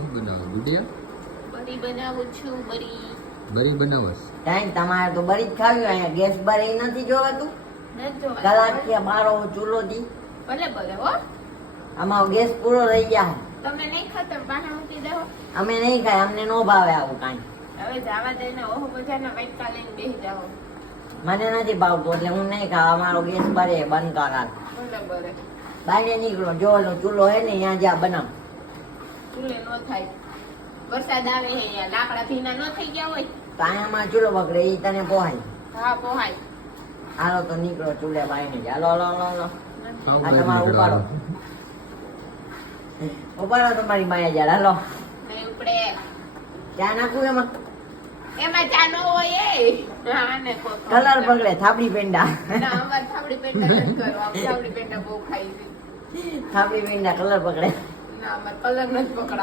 શું બનાવો ગુડિયા બરી બનાવું છું બરી બનાવસ કાંઈ તમારે તો બરી જ ખાવી હોય. અહીંયા ગેસ બરી નથી જોવાતું. નથી જોવા કલાક કે બારો ચૂલો દી ભલે ભલે હો આમાં ગેસ પૂરો થઈ ગયા. તમને નહીં ખાતા પાછા મૂકી દો અમે નહીં ખાય, અમને નો ભાવે આવું કાંઈ. હવે જવા દઈને ઓહો બજારના વાટકા લઈને બેસી જાઓ મને નથી ભાવતું એટલે હું નહીં ખાવ. અમારો ગેસ બરે બંધ કરાર. ભલે ભલે બાઈને નીકળો, જો ઓલો ચૂલો હે ને ત્યાં જ્યાં બનાવ. ચૂલે નો થાય વરસાદ આવે હે યાર લાકડા ભીના ન થઈ ગયા હોય તો અહીંયામાં ચૂલો પકડે એ તને પોહાય. હા પોહાય હાલો તો નીકળો ચૂલે બાઈને જ. હાલો હાલો હાલો હાલો. સાવ આ બહાર તમારું ઉપાડો. નીકળો. ઉપાડો તમારી માયા યાર. હાલો નહીં ઉપડે ચા નાખું એમાં. એમાં ચા ન હોય એ હા ને કલર પકડે થાપડી પેંડા. ના અમાર થાબડી પેંડા નથી કરો આમ થાબડી પેંડા બહુ ખાઈ છે થાપડી પેંડા કલર પકડે. ના અમાર કલર નથી પકડાવ